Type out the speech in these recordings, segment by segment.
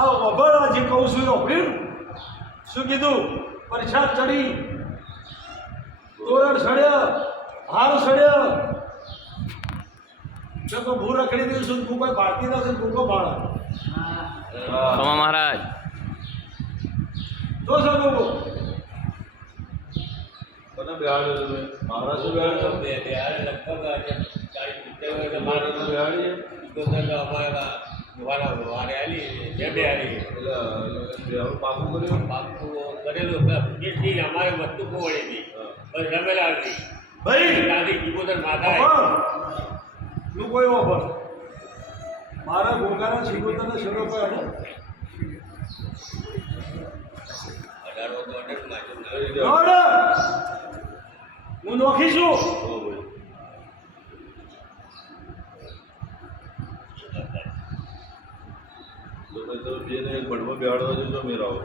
આ વગર જે કહું છું એ શું કીધું? પરસાદ ચડી, તોરણ સડ્યા, હાર સડ્યા, તો ભૂ રખડી દઈશું. તું કોઈ ભારતી નથી, તું કોઈ ભાડા મહારાજ તો સમજો મને બેહાડ્યો મહારાજ બેહાડ્યો પાકું કરેલું અમારે વસ્તુ કોવડી હતી બસ રમેલા હતી ભાઈ દાદી કિબોતર માથા તું કોઈ ઓફર મારા ગોગાના શિકોતરને શરૂ કરે 18 હું નોખી છું. ભણવા બેહાડવા જજો મેરાવો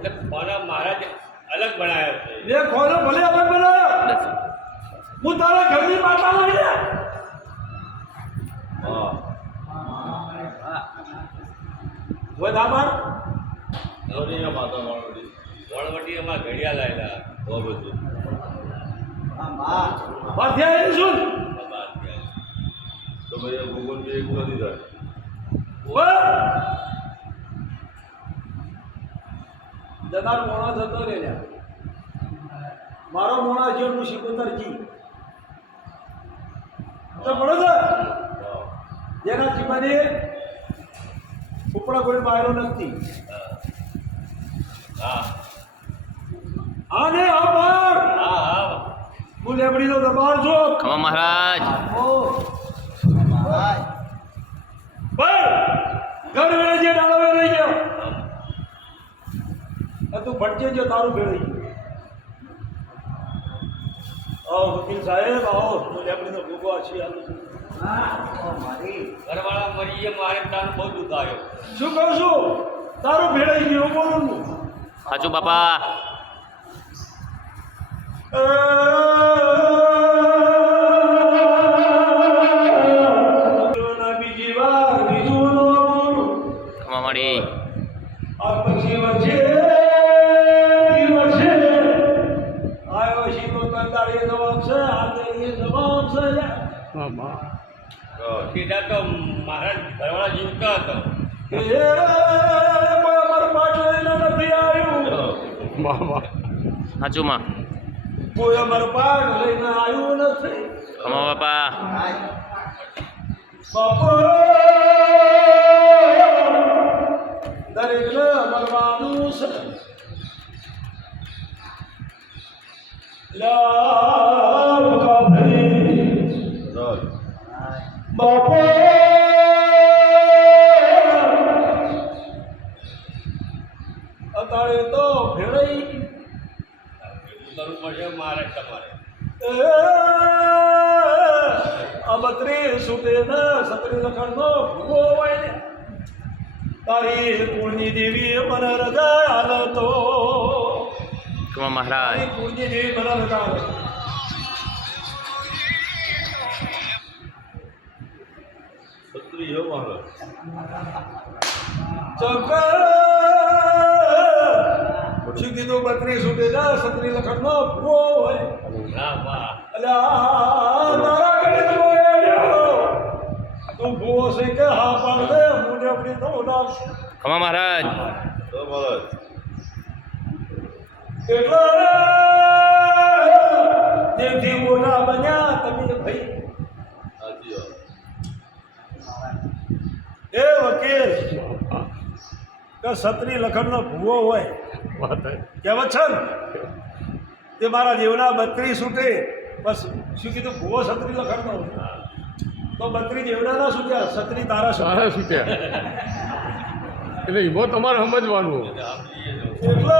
મહારાજ અલગ બનાવ્યો છે. એ ખોલો ભલે અલગ બનાવ્યો. હું તારા ઘરની માતા નહીં લે. હા હોય દાબાર માતા માણવડી વણવટી એમાં ઘડિયા લાયેલા બહુ બધું પાથિયા એની શું તો ભાઈ ગૂગલ પે એક નથી થાય જનાર મોણા જતો રે મારો મોણા છે હું શિકોતરજી તો પડો છે જેના જીવને ઉપડા કોઈ માર્યો નથી. હા આને આભાર હા હા હું લેબડીનો દરબાર છો. ખમા મહારાજ પણ ઘર વેળે જે ડાળો રહી ગયો તું ભટકે જો તારું ભેળી આવો વકીલ સાહેબ આવો હું લેબડીનો ભૂગો આછી આવું છું. ઘરવાળા મરીએ મારે તારું બહુ દુઃખ આવ્યો. શું કહું છું તારું ભેળાઈ ગયું બોલું સાચું બાપા બીજી વાર બીજું નો બોલું ખમા મળી આ પછી વચ્ચે આવ્યો શીતો તંદાળી જવાબ છે આજે એ જવાબ છે સીધા તો મહારાજ ઘરવાળા જીવતો હતો. એ કોઈ અમાર પાટ લઈને નથી આવ્યું. સાચું માં કોઈ અમાર પાટ લઈને આવ્યું નથી. ખમા બાપા બાપો દરેકને મરવાનું છે. લાલ કાભરી બાપો અતાળે તો ભેળઈ કરવું પડશે મહારાજ તમારે. અબત્રી સુટે ને સત્રી લખણ નો ભૂવો હોય ને તારી કુળની દેવી મને રજા હાલતો ખમા મહારાજ તારી કુળની દેવી મને રજા હાલતો છત્રી હો મહારાજ ચક્કર શું કીધું બત્રી સુટે ને સત્રી લખણ નો ભૂવો હોય હા વાહ અલ્યા તારા ઘરે તો એડ્યો તું ભૂવો છે કે હા પાડ દે મુને આપણી તો નામ ખમા મહારાજ તો મહારાજ એટલે દેવથી મોટા બન્યા તમે ભાઈ સાચી વાત એ વકીલ કે સત્રી લખનનો ભૂવો હોય કહેવત છે ને તે મારા દેવના 32 છૂટે બસ શું કીધું ભૂવો સત્રી લખનનો તો 32 દેવના ના છૂટ્યા સત્રી તારા સારા છૂટ્યા એટલે એમાં તમારે સમજવાનું એટલે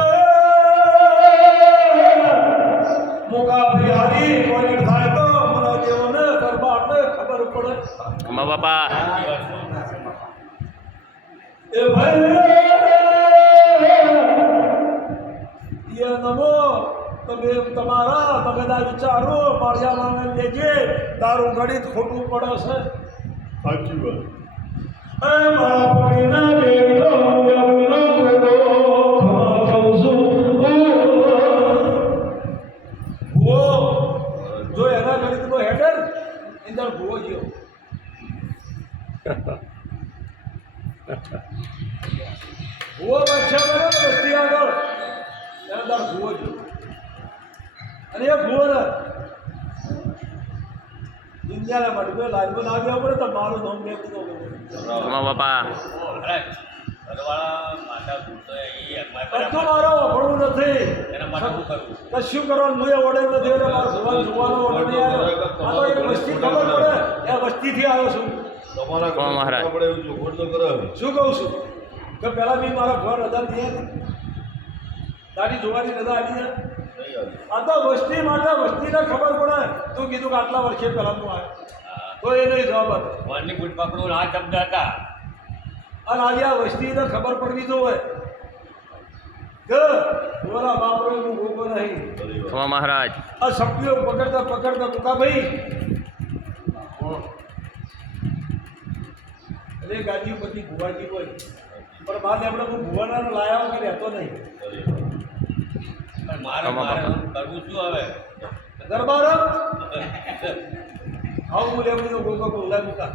મોકા બિહારી કોઈ થાય તો મારા દેવને દરબારને ખબર પડે ખમા બાપા એ ભાઈ એ નમો તમે તમારા મગજના વિચારો માળિયામાં લેજે તારું ગણિત ખોટું પડે છે સાચી વાત એ મારા પડીના દેવનો ભૂવો બાદશાહ બને ને વસ્તી આગળ ત્યારે તાર ભૂવો જો અને એ ભૂવો દુનિયાના માટે લાજમાં ના આવ્યા પડે તો મારું નામ મેં કીધું ખમા બાપા મહારાજ ઘરવાળા માતા ભૂતો એ અમારે બધું મારો વખડવું નથી એના માટે શું કરવું કશું કરવાનું હું એ ઓર્ડર નથી એટલે મારો ભગવાન જોવાનો ઓર્ડર નહીં આવ્યો આ તો એક વસ્તી ખબર પડે એ વસ્તીથી આવ્યો છું તમારા કોણ મહારાજ? આપણે એવું ચોખવટ તો કરે હવે. શું કહું છું કે પહેલાં બી મારા ઘર રજા થઈ હતી તારી જોવાની રજા આવી છે નહીં આવે. આ તો વસ્તી માટે વસ્તીને ખબર પડે તું કીધું કે આટલા વર્ષે પહેલાં તું આવ્યો તો એ નહીં જવાબ હતો વનની બૂટ પકડું આ શબ્દ હતા અને આજે આ વસ્તીને ખબર પડવી જોઈએ કે મારા બાપરો હું ગોગો નહીં ફરી વાર. ખમા મહારાજ આ સભ્યો પકડતા પકડતા ટૂંકાભાઈ એટલે ગાજી બધી ભુવાજી હોય પણ બાદ આપણે કોઈ ભુવાના લાયા વગર રહેતો નહીં ફરી વાર. પણ મારે મારે કરવું શું હવે દરબાર આવું બોલે બધું ગોગો બોલાય મૂકા